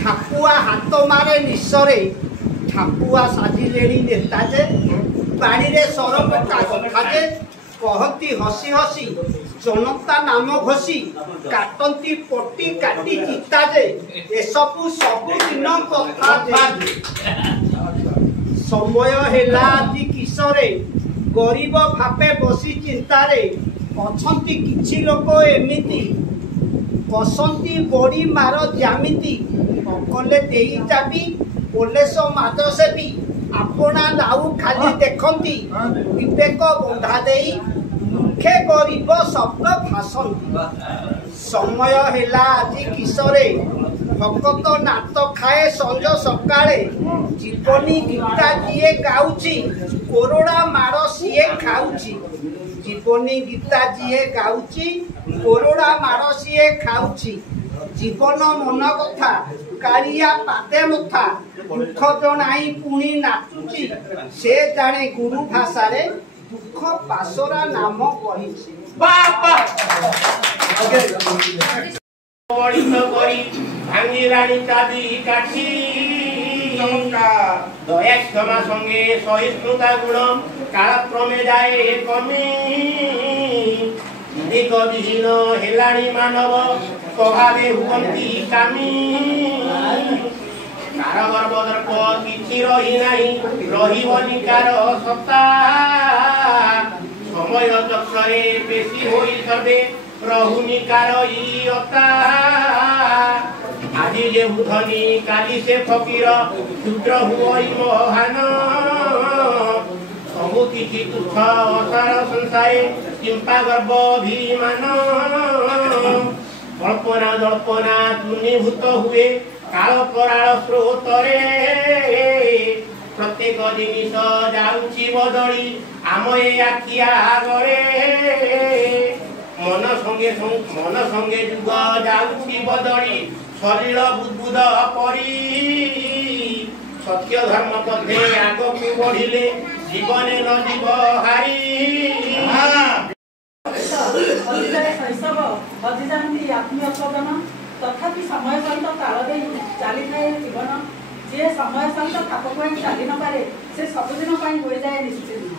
ठापुआ हाथ मारे निशरे ठापुआ साजिले नेता जे बाड़ी रे सरपटा कथा जे कहती हसी हसी जनता नाम घोषी काटती पट्टी काटी चिता जे एसबू सबुदिन कथा जे समय हेला आदि किशोरे गरीब भापे बसी चिंतारे अछंती किछि लोक एमिति बसंती बड़ी मार जामिति कले देई जाबी पुलिस मादसेबी आपना नाउ खाली देखती विवेक बंधा देई मुखे गरीब शब्द भाषंती समय हेला आदि किशोरे भगत नात खाए संज सकाळे जीवनी गीता जीए गाउची कोरोना मार सीए खाउची जीवनी गीता जीए गाउची कोरोना मार सीए खाउची जीवन मन कथा कालिया पाते मथा दुख जनाई पुणी नाचुची से जाने गुरु भाषा रे दुख पासरा नाम कहिछि बाबा बड़ी तो करी भांगी रानी चाबी काठी दया क्षमा संगे सहिष्णुता गुण कालक्रमे जाए कमी दिग विहीन हेलाणी मानव स्वभावे हुकंती कामी कार गर्भदर्प किछि रही नाही रहिबनि कार सत्ता समय चक्रे बेसी होई सर्वे प्रभुनि कार इयता আজি যে ধনী কালি সে ফকির ক্ষুদ্র হুই মহান বহু কিছু তুচ্ছ অসার সংসারে চিম্পা গর্ব অভিমান কল্পনা জল্পনা তূণীভূত হুয়ে কাল କରାଳ ସ୍ରୋତରେ ପ୍ରତ୍ୟେକ ଜିନିଷ ଯାଉଛି ବଦଳି ଆମ ଏ ଆଖି ଆଗରେ ମନ ସଙ୍ଗେ ଯୁଗ ଯାଉଛି ବଦଳି ଶରୀର ବୁଦ୍ବୁଦ ପରି ସତ୍ୟ ଧର୍ମ ପଥେ ଆଗକୁ ବଢିଲେ ଜୀବନେ ନ ଯିବ ହାରି ଶୈଶବ ହଜିଯାଆନ୍ତି ଆତ୍ମୀୟ ସ୍ୱଜନ ତଥାପି ସମୟ ସହିତ ତାଳ ଦେଇ ଚାଲିଥାଏ ଜୀବନ ଯିଏ ସମୟ ସହିତ ଖାପ ଖୁଆଇ ଚାଲି ନପାରେ ସେ ସବୁଦିନ ପାଇଁ ହୋଇଯାଏ ନିଶ୍ଚିନ୍ତ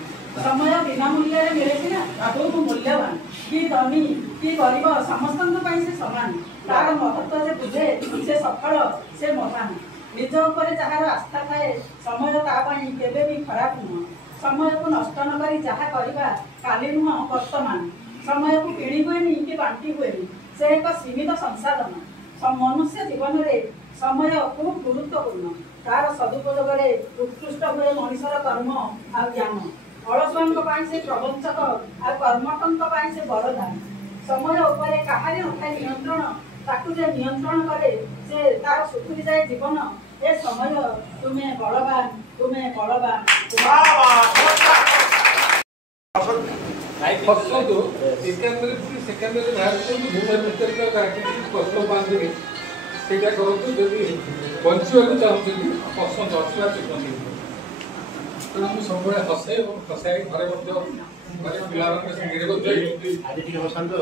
ସମୟ ବିନା ମୂଲ୍ୟରେ ମିଳେ ସିନା ବହୁତ ମୂଲ୍ୟବାନ କି ଧନୀ କି ଗରିବ ସମସ୍ତଙ୍କ ପାଇଁ ସେ ସମାନ ତାର ମହତ୍ଵ ଯେ ବୁଝେ ସେ ସଫଳ ସେ ମହାନ ନିଜ ଉପରେ ଯାହାର ଆସ୍ଥା ଥାଏ ସମୟ ତା ପାଇଁ କେବେ ବି ଖରାପ ନୁହଁ ସମୟକୁ ନଷ୍ଟ ନ କରି ଯାହା କରିବା କାଲି ନୁହଁ ବର୍ତ୍ତମାନ ସମୟକୁ କିଣି ହୁଏନି କି ବାଣ୍ଟି ହୁଏନି ସେ ଏକ ସୀମିତ ସଂସାଧନ ମନୁଷ୍ୟ ଜୀବନରେ ସମୟ ଖୁବ୍ ଗୁରୁତ୍ୱପୂର୍ଣ୍ଣ ତାର ସଦୁପଯୋଗରେ ଉତ୍କୃଷ୍ଟ ହୁଏ ମଣିଷର କର୍ମ ଆଉ ଜ୍ଞାନ ଅଳସୁଆଙ୍କ ପାଇଁ ସେ ପ୍ରବଞ୍ଚକ ଆଉ କର୍ମଠଙ୍କ ପାଇଁ ସେ ବରଦାନ ସମୟ ଉପରେ କାହାରି ନଥାଏ ନିୟନ୍ତ୍ରଣ ତାକୁ ଯେ ନିୟନ୍ତ୍ରଣ କରେ ସେ ତାର ସୁଧୁରି ଯାଏ ଜୀବନ ଏ ସମୟ ତୁମେ ବଳବାନ ତୁମେ ବଳବାନ ଫସଲକୁ ସେକେଣ୍ଡରେ ବାହାର କରନ୍ତୁ ଭିତରେ ଫସଲ ପାଆନ୍ତିନି ସେଇଟା କରନ୍ତୁ ଯଦି ବଞ୍ଚିବାକୁ ଚାହୁଁଛନ୍ତି ପସନ୍ଦ ଆସିବା ଶିଖନ୍ତି ତେଣୁ ମୁଁ ସବୁବେଳେ ହସେ ଏବଂ ହସାଇ ଘରେ ମଧ୍ୟ ଘରେ ପିଲାମାନଙ୍କ ସାଙ୍ଗରେ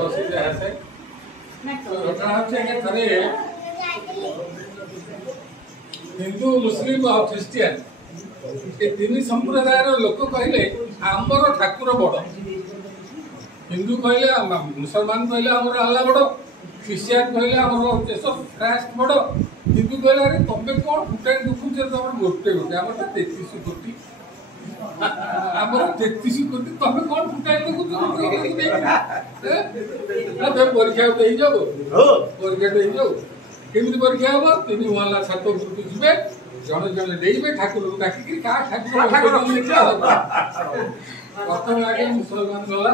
ହସେ ଘଟଣା ହେଉଛି ଆଜ୍ଞା ଥରେ ହିନ୍ଦୁ ମୁସଲିମ ଆଉ ଖ୍ରୀଷ୍ଟିଆନ ଏ ତିନି ସମ୍ପ୍ରଦାୟର ଲୋକ କହିଲେ ଆମର ଠାକୁର ବଡ଼ ହିନ୍ଦୁ କହିଲେ ମୁସଲମାନ କହିଲେ ଆମର ଆଲ୍ଲା ବଡ଼ ଖ୍ରୀଷ୍ଟିଆନ କହିଲେ ଆମର ଖ୍ରାଷ୍ଟ ବଡ଼ ହିନ୍ଦୁ କହିଲେ ଆରେ ତମେ କ'ଣ ଫୁଟାଇ ଦେଖୁଛ ତମର ଗୋଟେ ଆମର 33 କୋଟି ଆମର 33 କୋଟି ତମେ କ'ଣ ଫୁଟାଇ ଦେଖୁଛ ପରୀକ୍ଷା ହେଇଯାଉ ପରୀକ୍ଷା ହେଇଯାଉ କେମିତି ପରୀକ୍ଷା ହବ 3 ମହଲା ଛାତ ଉପରକୁ ଯିବେ ଜଣେ ଜଣେ ଦେଇବେ ଠାକୁରକୁ ଡାକିକି କାହା ଠାକୁର ପ୍ରଥମେ ଆଗେ ମୁସଲମାନ ଗଲା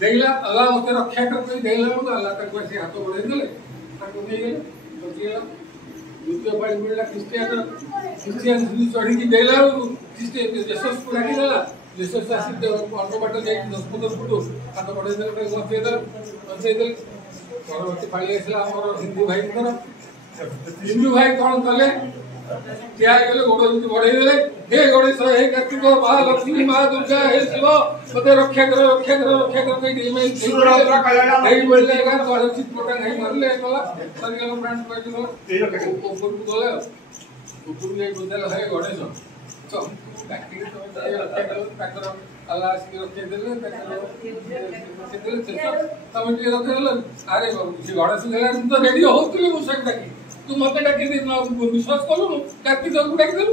देखला अल्लाह मते रक्षा कर कोई देखला तो अल्लाह तक वैसे हाथ बढ़े देले ताको नेगले बचिला द्वितीय पाई मिलला क्रिश्चियन हिंदू चढ़ी की देखला क्रिश्चियन जेसस को डाकी देला जेसस आसी अंडो बाट जाई 10-15 फुट हाथ बढ़े देले बचे देले परवर्ती पाई आसला हमर हिंदू भाई कोन कले क्या गले गोड़ जी बढ़े देले हे गणेश हे कार्तिक महालक्ष्मी माँ दुर्गा हे शिव मते रक्षा कर कहीं में नहीं बोलले का चित पटा नहीं मारले गला सरगल ब्रांड कर दिलो ऊपर को गले ऊपर ले बोलला हे गणेश तो बाकी तो रक्षा कर ताकर अल्लाह से रक्षा देले तब ये रक्षा अरे गणेश गला तो रेडी होतले मुसक डाकी तू मत डाकी विश्वास कलु कार्तिक को डाकी देलु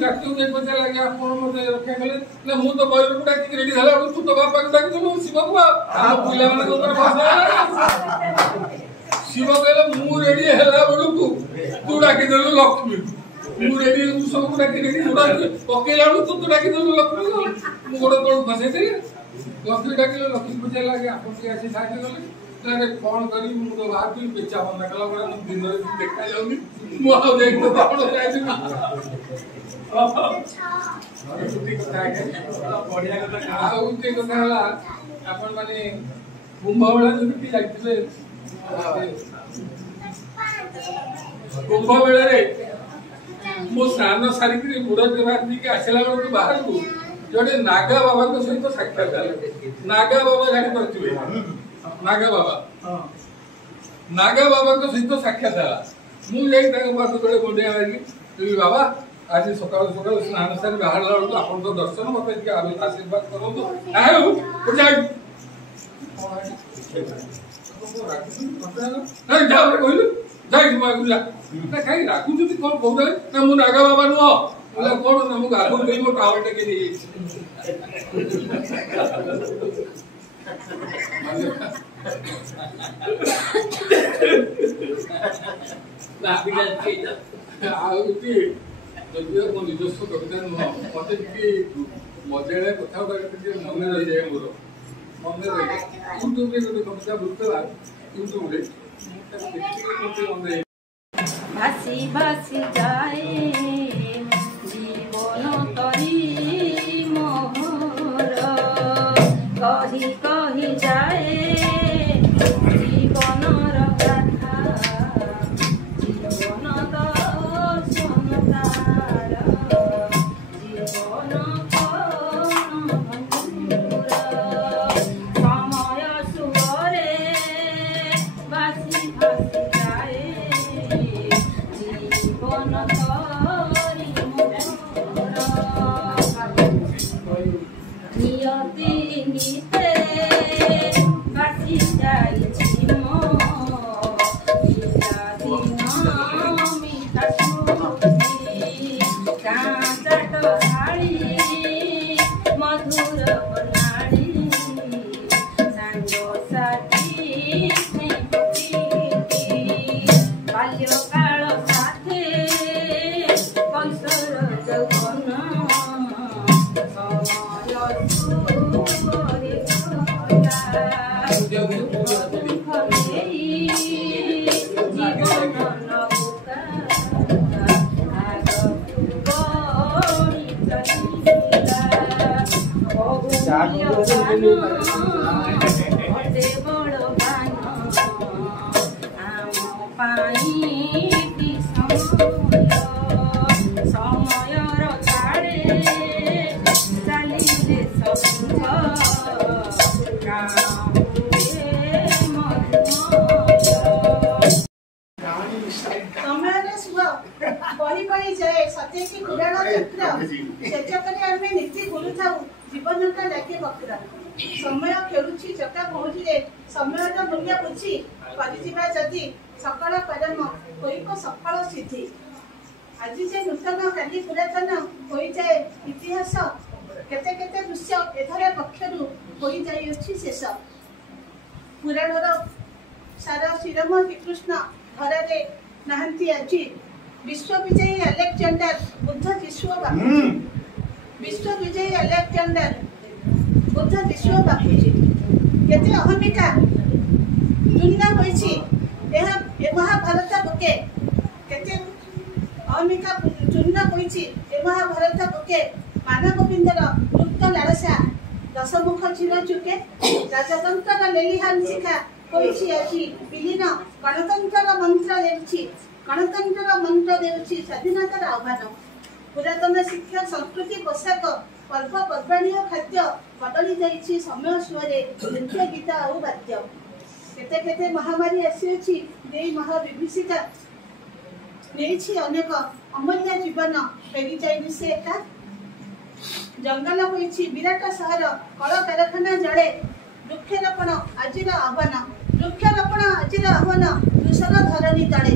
कार्तिक एक बच्चा लगे आप मत रक्षा कले ना मु तो बैर को डाकी रेडी हला तू तो बापा को डाकी देलु शिव को हम पिला मन को भाषा शिव कहले मु रेडी हला बडू तू डाकी देलु लक्ष्मी मु रेडी सब को डाकी रेडी पकेला तू डाकी देलु लक्ष्मी मु गोड़ तोड़ फसे दे लक्ष्मी डाकी लक्ष्मी बच्चा लगे आप के ऐसे साथी गले अरे कौन करी मु तो बाहर भी बेचा मन कला कर दिन देखा जाऊंगी मु आ देख तो आपण जाई ना छुट्टी कथा है बढ़िया कथा आ उते कथा हला आपण माने कुंभ मेला जति जाइते कुंभ मेला रे मो स्नान सारी के बुढ़ा देवार के आसला बेलू बाहर को जोड़े नागा बाबा के सहित साक्षात नागा बाबा जानी पड़थिबे नागा बाबा को सहित साक्षात है मुझे पास जो गोडिया मारिकी बाबा आज सकाल सकाल स्नान सारी बाहर बेलू आप दर्शन मत आशीर्वाद करूँ कहलु कहीं राखुच कौन कहते ना मु नागा बाबा नुह कौन ना मुझे आगुरी गई मो टावर टेक ଯଦିଓ ମୋ ନିଜସ୍ୱ କବିତା ନୁହଁ, ମତେ ଟିକେ ମଜାଳିଆ କଥା ଟିକେ ମନେ ରହିଯାଏ। ମୋର ମନେ ରହିଯାଏ। ୟୁଟ୍ୟୁବରେ ଗୋଟେ କବିତା ବୁଝୁଥିଲା, ୟୁଟ୍ୟୁବରେ ମତେ ମନେ ভাসি ভাসি যায় জীবন তরি মোহর কহি কহি যায় জীবনর কথা জীবন দর্শন তার জীবন সময় সুরে ভাসি ভাসি যায় জীবন তরি মোহর নিয়তি নিতে বাসি যাইছি মো দিন মিঠা সুতি কাঁচাট শাড়ি মধুর বনাড়ি সাঙ্গসাথী বাল্যকাল সাথে কৈশোর যৌবন সময় বড় গান ଆମ ପାଇଁ ସମୟର ତାଳେ ଚାଲିଲେ ସବୁ ସମୟରେ ଶୁଭ ବହି ବହି ଯାଏ ସତେକି ପୁରାଣ ଚିତ୍ର ସେଚକରେ ଆମେ ନୀତି ବୁଲୁଥାଉ ଜୀବନଟା ଲାଗେ ବକ୍ର ସମୟ ଖେଳୁଛି ଚକା ପହୁଁଚିଲେ ସମୟର ମୂଲ୍ୟ ବୁଝି କରିଯିବା ଯଦି ସକଳ କର୍ମ ହୋଇବ ସଫଳ ସିଦ୍ଧି ଆଜି ଯେ ନୂତନ କାଲି ପୁରାତନ ହୋଇଯାଏ ଇତିହାସ କେତେ କେତେ ଦୃଶ୍ୟ ଏଥର ପକ୍ଷରୁ ହୋଇଯାଇଅଛି ଶେଷ ପୁରାଣର ସାର ଶ୍ରୀରାମ ଶ୍ରୀକୃଷ୍ଣ ଧରାରେ ନାହାନ୍ତି ଆଜି ବିଶ୍ୱବିଜୟୀ ଆଲେକ୍ଜାଣ୍ଡାର ବୁଦ୍ଧ ଯିଶୁ ବାପୁଜୀ ବିଶ୍ୱବିଜୟୀ ଆଲେକ୍ଜାଣ୍ଡାର ବୁଦ୍ଧ ଯିଶୁ ବାପୁଜୀ କେତେ ଅହମିକା ଚୂର୍ଣ୍ଣ ହୋଇଛି ଏହା ମହାଭାରତ ବୁକେ କେତେ ଅହମିକା ଚୂର୍ଣ୍ଣ ହୋଇଛି ଏ ମହାଭାରତ ବୁକେ ମାନଗୋବିନ୍ଦର ଗୁପ୍ତ ଲାଳସା ଦଶମୁଖ ଚିର ଚୁକେ ରାଜତନ୍ତ୍ରର ଲେଲିହାନ ଶିଖା ହୋଇଛି ଆଜି ବିଲୀନ ଗଣତନ୍ତ୍ରର ମନ୍ତ୍ର ଦେଉଛି ସ୍ୱାଧୀନତାର ଆହ୍ୱାନ ପୁରାତନ ଶିକ୍ଷା ସଂସ୍କୃତି ପୋଷାକ ପର୍ବପର୍ବାଣୀ ଓ ଖାଦ୍ୟ ବଦଳି ଯାଇଛି ସମୟ ସୁଅରେ ନୃତ୍ୟ ଗୀତ ଆଉ ବାଦ୍ୟ କେତେ କେତେ ମହାମାରୀ ଆସିଅଛି ଦେଇ ମହାବିଭୀଷିକା ନେଇଛି ଅନେକ ଅମୂଲ୍ୟ ଜୀବନ ଫେରିଯାଇନି ସେ ଏକା ଜଙ୍ଗଲ ହୋଇଛି ବିରାଟ ସହର କଳକାରଖାନା ଜଳେ ବୃକ୍ଷରୋପଣ ଆଜିର ଆହ୍ୱାନ କୃଷକ ଧରଣୀ ତଳେ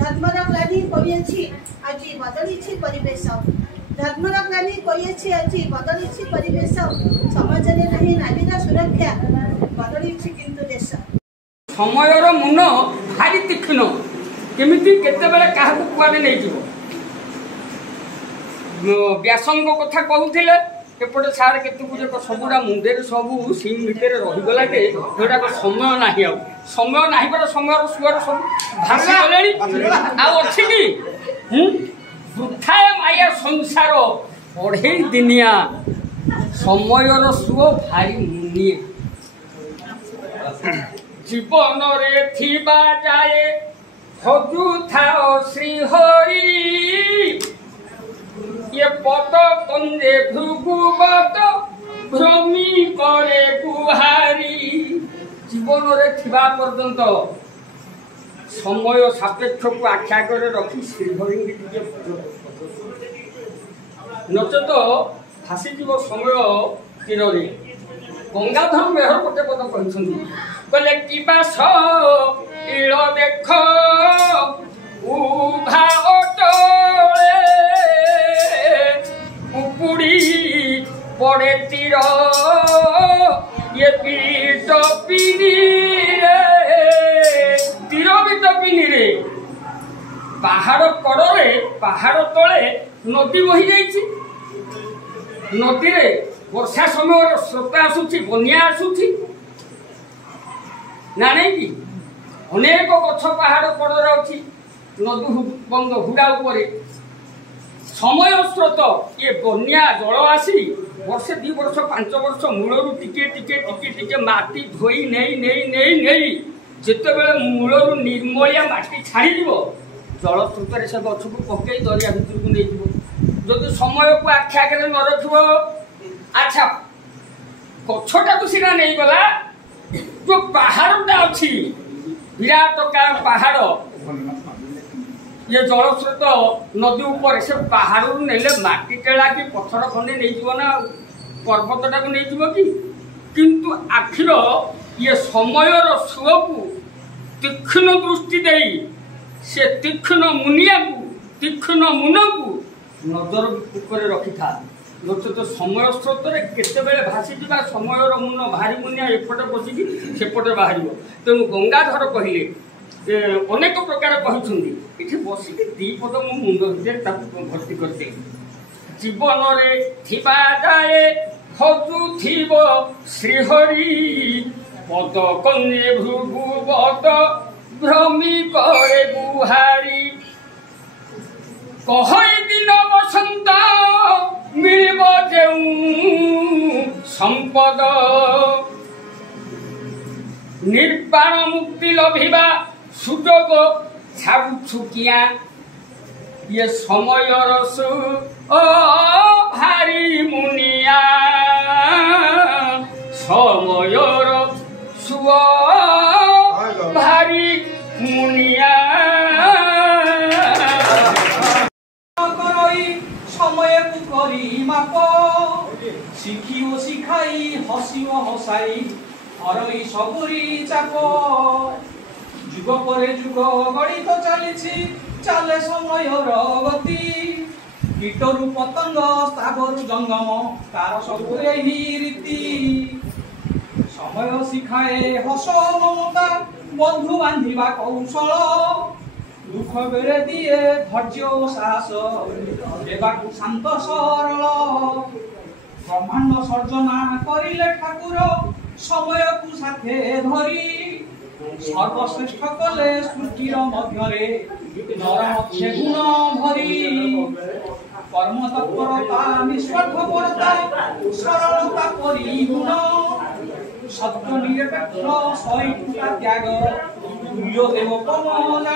ଧର୍ମର ଗ୍ଲାନି ହୋଇଅଛି ଆଜି ବଦଳିଛି ପରିବେଶ ସମାଜରେ ନାହିଁ ନାରୀର ସୁରକ୍ଷା ବଦଳିଛି କିନ୍ତୁ ଦେଶ ସମୟର ମୁନ ଭାରି ତୀକ୍ଷ୍ଣ କେମିତି କେତେବେଳେ କାହାକୁ କୁଆଡ଼େ ନେଇଯିବ ବ୍ୟାସଙ୍କ କଥା କହୁଥିଲେ ଏପଟେ ସାର୍ କେତେ ଗୁଡ଼ିକ ସବୁଗୁଡ଼ା ମୁଣ୍ଡରେ ସବୁ ସିମ୍ ଭିତରେ ରହିଗଲା ଯେ ଯେଉଁଟାକ ସମୟ ନାହିଁ ଆଉ ସମୟ ନାହିଁ ପରେ ସମୟର ସୁଅର ସବୁ ଭାସିଗଲେଣି ଆଉ ଅଛି କି ବୃଥାଏ ମାୟା ସଂସାର ଅଢ଼େଇ ଦିନିଆ ସମୟର ସୁଅ ଭାରି ମୁନିଏ ଜୀବନରେ ଥିବା ଯାଏ ହଜୁଥାଅ ଶ୍ରୀହରି ये पद कंदे भृगुगत भ्रमी करे गुहारी जीवन रे थिबा पर्यंत समय सापेक्ष को आख्या करे रखी श्रीहरि टिके नचेत फासी जीव समय तीर रे गंगाधर मेहर गोटे पद कहछन्ती कहले किबा स इळ देख उभा अटले उपुड़ी पड़े तीर ये पीठ पिनी रे तीर भी तो पिनी रे पहाड़ कड़े पहाड़ तले नदी बही जाइछि नदी रे वर्षा समय स्रोत आसुछि बन्या आसुछि ना नहीं कि अनेक गछ पहाड़ पड़र अच्छी नदी बंध हुड़ा उपरे समय स्रोत ये बन्या जल आसी वर्षे 2 वर्ष 5 वर्ष मूलरू टिके टिके टिके टिके माटी धोई नहीं नहीं नहीं नहीं जितेबले मूलरू निर्मलिया माटी छाड़ी जल स्रोत से गछ को पकई दरिया भितर को नहीं जदि समय को आखि आगे न रख अच्छा गछटा तो सीना नहीं गला जो पहाड़टा अच्छी विराट कार पहाड़ ये जल स्रोत नदी ऊपर से पहाड़ नेले माटी टेला कि पत्थर खंडे नहीं ना पर्वतटा को नहीं कि किंतु आखिर ये समयर सुअ को तीक्ष्ण दृष्टि दे से तीक्ष्ण मुनिया को तीक्ष्ण मुन को नजर ऊपर रखी था नचेत समय स्रोत केतबेले भासी जा समयर मुन भारी मुनिया एपटे बसिकी सेपटे बाहर तेणु गंगाधर कहले अनेक प्रकार कहते बसिक 2 पद मो मुंड भितर भर्ती करते जीवन रे थिबा जाए हजु श्रीहरि पद कन्ये भृगुवत भ्रमी करे गुहारी कह दिन बसंत मिलिब जेउ संपद निर्वाण मुक्ति लभिबा सुजोग छाड़ुछु किया ये समयर सु ओ भारी मुनिया समयर सुअ भारी मुनिया समय को करी माप शिखिओ शिखाई हसिओ हसाई हरई सबुरी चाप जुग परे जुग गणि तो चली चले समय गति कीटरु पतंग स्थावरु जंगम तार सबु एही रीति समय शिखाए हस ममता बंधु बांधिबा कौशल दुख बेरे दिए धैर्य साहस देवाकु शांत सरल ब्रह्मांड सर्जना करिले ठाकुर समय को साथे धरी सर्वश्रेष्ठ कले सृष्टिर मध्यरे नर अच्छे गुण भरी कर्म तत्परता निस्वार्थपरता सरलता परी गुण सत्य निरपेक्ष सहिष्णुता त्याग तुल्य देव कमल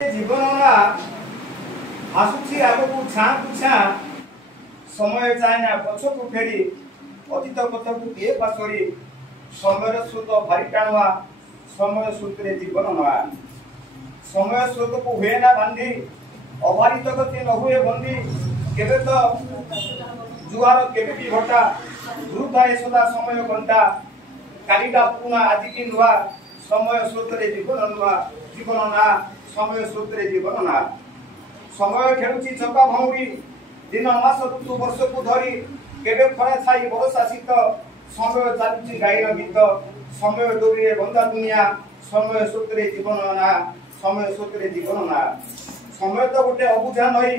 जीवन आसुची आगकू छाँ पुछा समय चाहना पछकू फेरी अतीत कथकू किए पासरी समय स्रोत भारी टाणुआ समय स्रोत जीवन नवा समय स्रोत को हुए ना बांधी अबारित गति न हुए बंदी केबे तो जुआर केबे भी घटा द्रुता सदा समय घंटा कालीटा पुना आज की नुआ समय स्रोत जीवन नुआ जीवन ना समय स्रोत जीवन ना समय खेलुची चका भौरी दिन मास ऋतु वर्ष को धरी केबे खरा छाई बरसा शीत समय चालुची गाईर गीत समय डोरी बंदा दुनिया समय स्रोत जीवन ना समय स्रोत जीवन ना समय तो गोटे अबुझा नई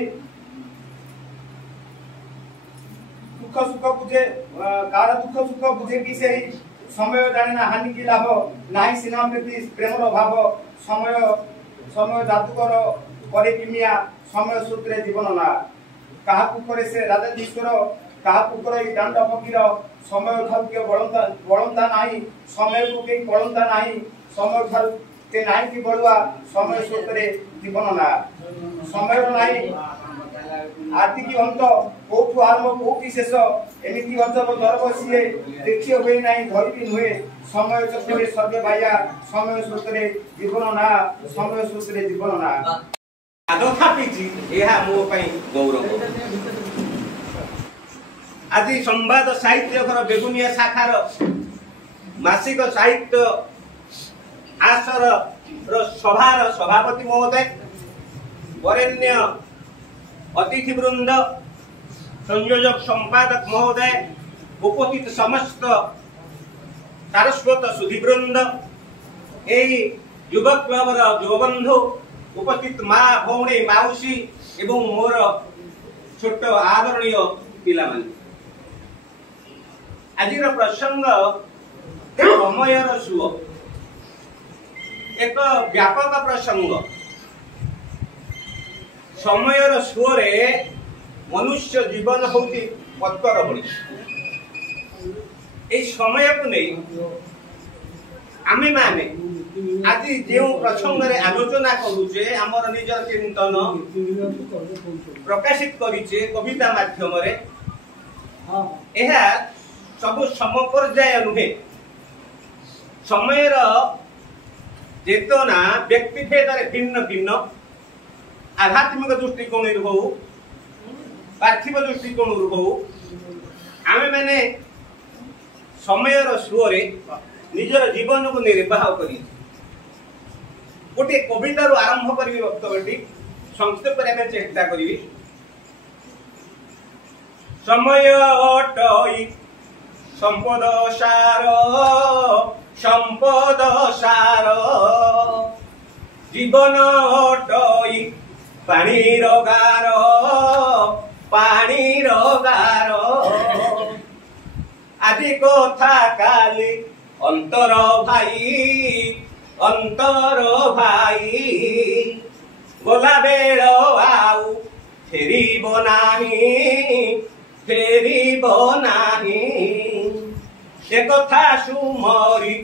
दुख सुख बुझे कार दुख सुख बुझे कि से समय जाने ना हानि की लाभ नाही सिना प्रीति प्रेमर भाव समय समय जादूकर करे किमिया समय सूत्र जीवन ना कहा करे से राजधीश्वर कहा करे दांड फकीर समय ठार के बड़ंता नाही समय को के बड़ंता नाही समय ठार के नाही की बड़ुआ समय सूत्र जीवन ना समय नाही आदि की अंत कोठु आरंभ कोठी शेष एमिति अजब दर्भ सीए देखिए हुए नहीं धरी भी नुहे समय चक्रे सर्वे भाया समय सूत्रे जीवन ना समय सूत्रे जीवन ना तथापि यह मो पई गौरव आज संवाद साहित्य घर बेगुनिया शाखार मासिक साहित्य आसर सभार सभापति महोदय वरेण्य अतिथि वृंद संयोजक संपादक महोदय उपस्थित समस्त सारस्वत सुधीवृंद यही युवक क्लबर युवबंधु उपस्थित माँ भौणी माउसी एवं मोर छोट आदरणीय पिला माने आज प्रसंग समयर सुओ एक व्यापक प्रसंग समयर सुओरे मनुष्य जीवन होती पत्तर भली ए समय को नहीं आमे माने आज जो प्रसंग रे आलोचना करूचे हमर निजर चिंतन प्रकाशित करिचे कविता माध्यम रे एहा सब समपर्याय नुहे समयर चेतना व्यक्ति भेद भिन्न भिन्न आध्यात्मिक दृष्टिकोण हो पार्थिव दृष्टिकोण हो आमे माने समयर सुओरे निजर जीवन को निर्वाह करी गोटे कविता आरंभ करी वक्तव्यटी संक्षिप्त करने चेष्टा करी समय अटई संपद सार जीवन अटई पानीर गार आदि कथा काली अंतर भाई गला बेल आउ फेरिब नाही से कथा सुमरी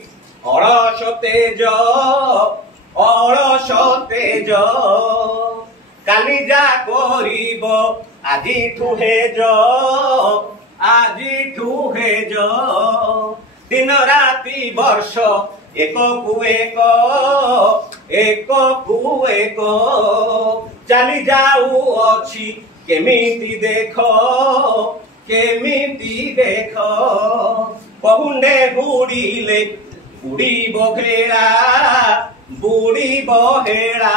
अलस तेज काली जा करिब आजिठू हेज दिन राति वर्ष एक चली जाऊ अच्छी केमिति देख बहुंडे बुड़ीले बुड़ी बहेड़ा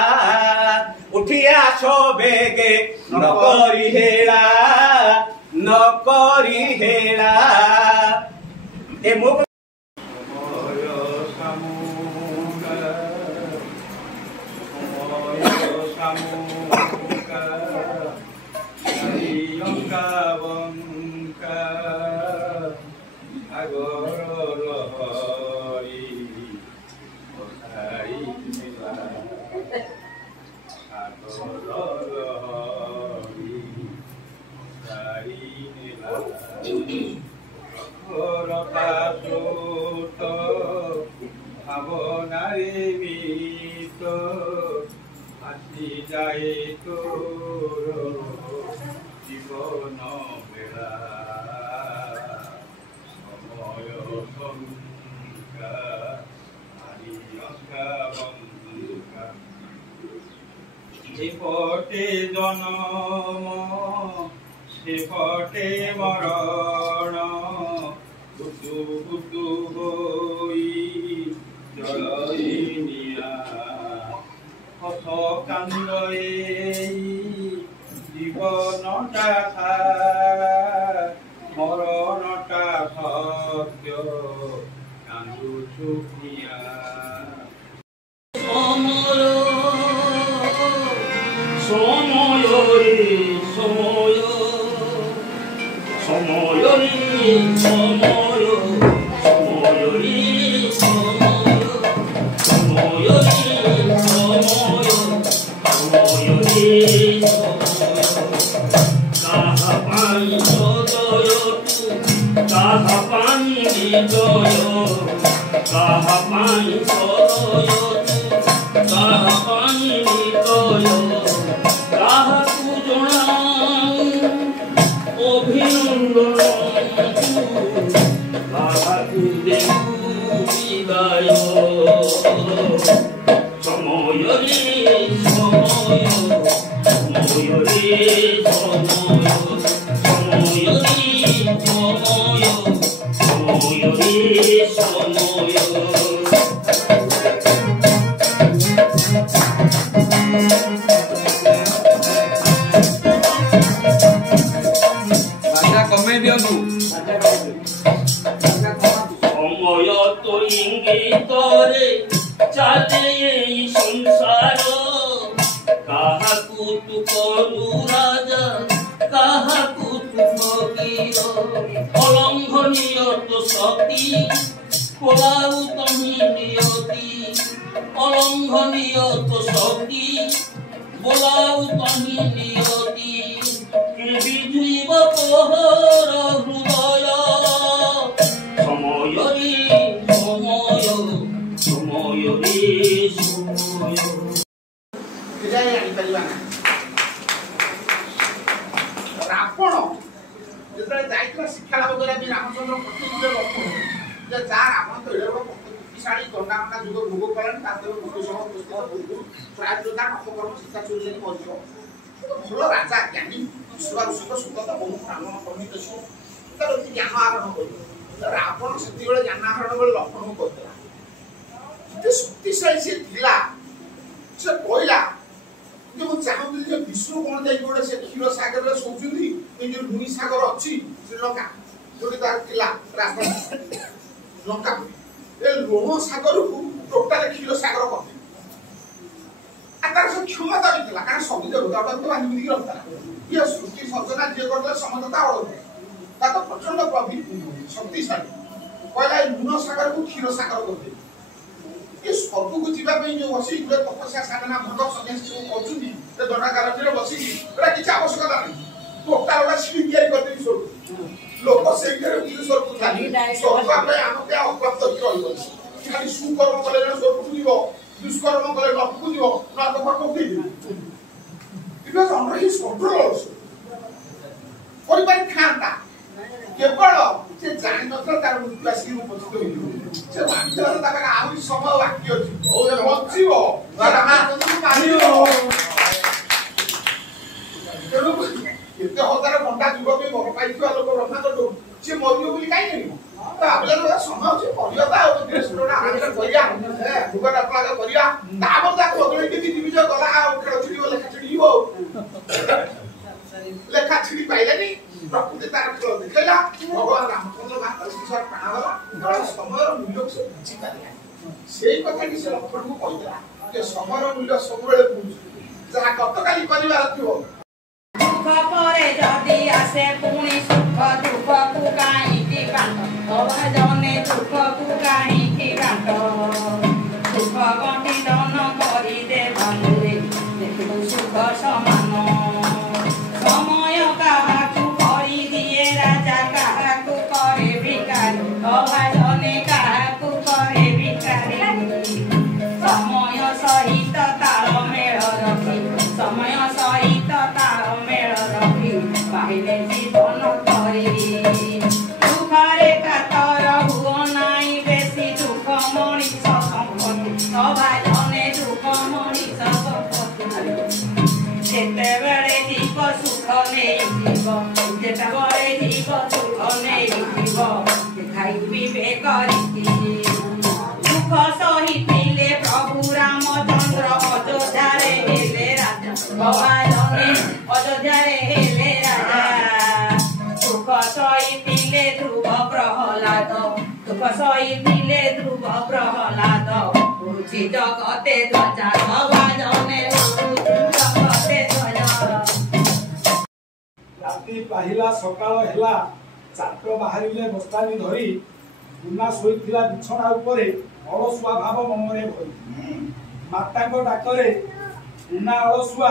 उठिया बेगे नकरी हेड़ा ए मुख जाए तोर जीवन बेला समय संका एपटे जन्म सेपटे मरण बुदु बुदु होई जलइनिया हस कांदे जीवनटा मरणटा सत्य कांदु सुखिया संसार काहा तू करू শক্তি কোলাউ তুমি নিয়তি অলঙ্ঘনীয় তো শক্তি বোলাউ তুমি নিয়তি বিধুইব প্রহর হৃদয় সময় রে সময় সময় রে সময় ରାବଣ ଯେତେବେଳେ ଯାଇଥିଲା ଶିକ୍ଷା ଲାଭ କରିବା ପାଇଁ ରାମଚନ୍ଦ୍ର ପ୍ରତିଯୁଦ୍ଧ ଲକ୍ଷ୍ମଣ ଯେ ଯା ରାବଣ ତ ଏଡ଼େ ବଡ଼ ଶକ୍ତିଶାଳୀ ଦଣ୍ଡାମଣ୍ଡା ଯୁଗ ଭୋଗ କଲାଣି ତା ଦେହରେ ମୃତ୍ୟୁସହ ପ୍ରାୟୋଜତା ନବକର୍ମ ଶିକ୍ଷା ଚୋରି କରିବ ଭଲ ରାଜା ଜ୍ଞାନୀ ଈଶ୍ୱର ସୁଗତ ବହୁ ବ୍ରାହ୍ମଣ ପଣ୍ଡିତ ছিল ତାର ଜ୍ଞାନ ଆହରଣ କରିବ ରାବଣ ସେତିକିବେଳେ ଜ୍ଞାନ ଆହରଣ ବେଳେ ଲକ୍ଷ୍ମଣକୁ କରିଥିଲା ଏତେ ଶକ୍ତିଶାଳୀ ସେ ଥିଲା ସେ କହିଲା যে ମୁଁ ଚାହୁଁଥିଲି ଯେ ବିଷ୍ଣୁ କଣ ଯାଇକି ଗୋଟେ ସେ କ୍ଷୀର ସାଗରରେ ଶୋଉଛନ୍ତି ଏ ଯୋଉ ଲୁଣି ସାଗର ଅଛି ଶ୍ରୀଲଙ୍କା ଯୋଉଠି ତାର ଥିଲା ରାବଣ ଲଙ୍କା ଏ ଲୁଣ ସାଗରକୁ ଟୋଟାଲ କ୍ଷୀର ସାଗର କରିଦେଲା ଆଉ ତାର ସେ କ୍ଷମତା ବି ଥିଲା କାରଣ ସବୁ ଦେବତା ବାନ୍ଧି ବୁଧିକି ରଖିଥିଲା ଇଏ ସୃଷ୍ଟି ସର୍ଜନା ଯିଏ କରିଦେଲେ ସମସ୍ତେ ତା ଅଳଦ ତା ତ ପ୍ରଚଣ୍ଡ ଶକ୍ତିଶାଳୀ କହିଲା ଏ ଲୁଣ ସାଗରକୁ କ୍ଷୀର ସାଗର କରିଦେଲା ये सबको जीवा पे जो वसी गुरे तपस्या साधना भगव सन्यासी को करछुनी ते दंडागारठीरे बसी एटा किछ आवश्यकता नहीं टोटा ओटा सिडी तयारी करते सर लोक सेइरे किछ सर को थानी सब पे हमके अप्राप्त कि रहिबो खाली सुकर्म कले जण सर को दिबो दुष्कर्म कले न को दिबो ना तो फटो दे बिकॉज़ अंडर हिज कंट्रोल परिवार खांता केवल से जानि नथला तार मृत्युवासी उपस्थित होइलो से भाबिला ता का आउरी समय बाकी अछि ओ बचिबो रामचंद्र मारियो तेरो एते हजार घंटा जुग पे भर पाइथिवा लोक ब्रह्मांड से मरियो बोली काई नहीं तो आपला समय अछि परियता ओ देशरोडा आंदोलन करिया भूगत अपना करिया ताबर ता बदलै के दिबि जो गला खेळ छिडियो लेखा छिडियो लेखा छिडी पाइलानी प्रकृति तार खेल देखला भगवान रामचंद्र का संसार प्राणवाला कारण समय मूल्य से बुझी पारिया सेही कथा कि से लक्ष्मण को कहला कि समय मूल्य सबवेले बुझ जहा गतकाली परिवार थियो दुख परे जदी आसे पुणी सुख दुख को काई की कांट तबा जने दुख को काई की कांट दुख गंटी दन करी दे बांधे देखो सुख समान समय काहाकु करी दिए राजा काहाकु करे भिखारी अभाजने काहाकु करे भिखारी समय सहित ताल मेल रखी समय सहित ताल मेल रखी पाइले जीवन करी दुखरे कातर हुओ नाई बेसी दुख मଣିଷ ସମ୍ପତ୍ତି अभाजने दुख मଣିଷ ସମ୍ପତ୍ତି ଯେତେବେଳେ ଜୀବ ସୁଖ ନେଇଯିବ ଯେତେବେଳେ ଜୀବ ସୁଖ ନେଇଯିବ ଖାଇ ପିବେ କରିକି ଦୁଃଖ ସହିଥିଲେ ପ୍ରଭୁ ରାମଚନ୍ଦ୍ର ଅଯୋଧ୍ୟାରେ ହେଲେ ରାଜା ଭଗବାନ ଅଯୋଧ୍ୟାରେ ହେଲେ ରାଜା ଦୁଃଖ ସହିଥିଲେ ଧ୍ରୁବ ପ୍ରହ୍ଲାଦ ଦୁଃଖ ସହିଥିଲେ ଧ୍ରୁବ ପ୍ରହ୍ଲାଦ ବୁଝି ଜଗତେ ଧ୍ୱଜା ଭଗବାନ राति पाहिला सकाळ हेला चाट बाहरिले बस्तानी धरी गुना सोईथिला बिछणा उपरे अलसुआ भाव मनरे भरी माता को डाकरे गुना अलसुआ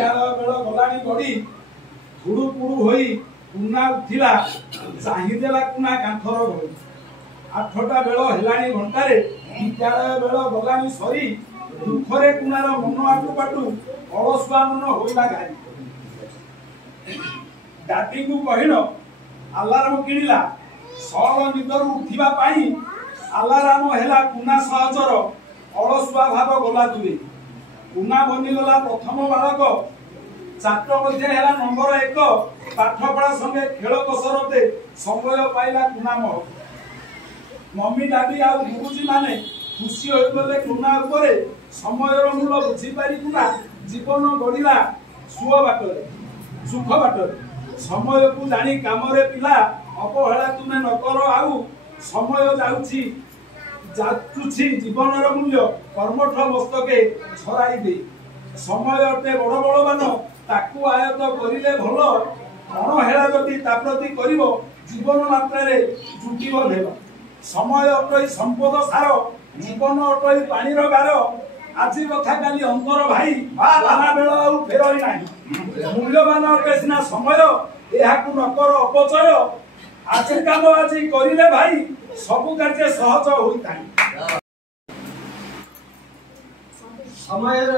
यार बेळ गलानी गडी धुडु पुडु होई गुना उठिला चाहि देला गुना कांथर भरी 8टा बेळ हेलानी घंटारे विद्यालय बेळ गलानी सरी दुखरे गुनार मन आटु पाटु अलसुआ मन होइला गाई दादी को कहिल अलार्म किणिला सल निदर उठिबा पाई अलार्म हेला कुना सहजर अलसुआ भाव गला दुरे कुना बनिगला प्रथम बालक चाट मध्य हेला नंबर 1 पाठपढ़ा संगे खेल कसरते समय पाइला कुना मह मम्मी दादी आ गुरुजी माने खुशी होई गले कुना उपरे समयर मूल्य बुझी पारी कुना जीवन गड़िला सुख बाटरे सुख बाटरे समय को जानी काम रे पिला अपहेला तुमे न कर आउ समय जाउची जाचुची जीवन रो मूल्य कर्मठ मस्तके छराई दे समय अटे बड़ बड़वान ताकू आयत करिले भलो मन हेला जति ता प्रति करिवो जीवन मात्रा रे जुटिबो हेबा समय अटई संपद सार जीवन अटई पानीर गार आज कथा काली अंतर भाई बाला बेल आउ फेरई नाही मूल्यवान अटे सिना समय एहाकु नकर अपचय आज काम आज करिले भाई सबु कार्य सहज होइताई समयर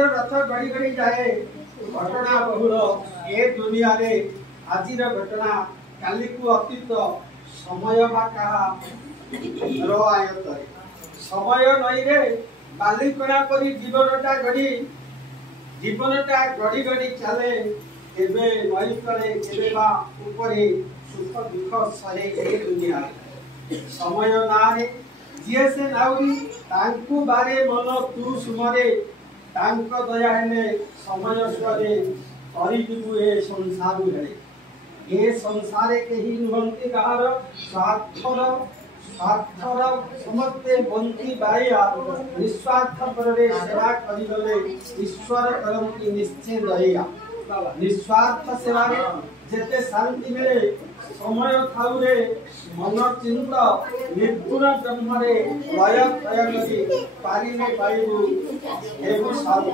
रथ गड़ी गड़ी जाए घटना बहुल ए दुनिया रे आजिर घटना काली को अतीत समय बा कहा रो आयत समय नई रे बालिकणा करी जीवनटा गड़ी गड़ी चले केबे नई करे केबे बा ऊपरे सुख दुख सरे ए दुनिया समय नारे जिए से नाउरी तांकु बारे मन तू सुमरे तांक दया हेले समय स्वरे करिजु ए संसार हेले ए संसारे केही नुहंती कार स्वार्थर समस्ते बंती बाया निस्वार्थ परे सेवा करिगले ईश्वर करंती निश्चय दया निस्वार्थ सेवारे जेते शांति मिले समय थाउरे मन चिंता निर्गुण ब्रह्मरे लय क्षय करी पारिने पाइबु हेबु शांति।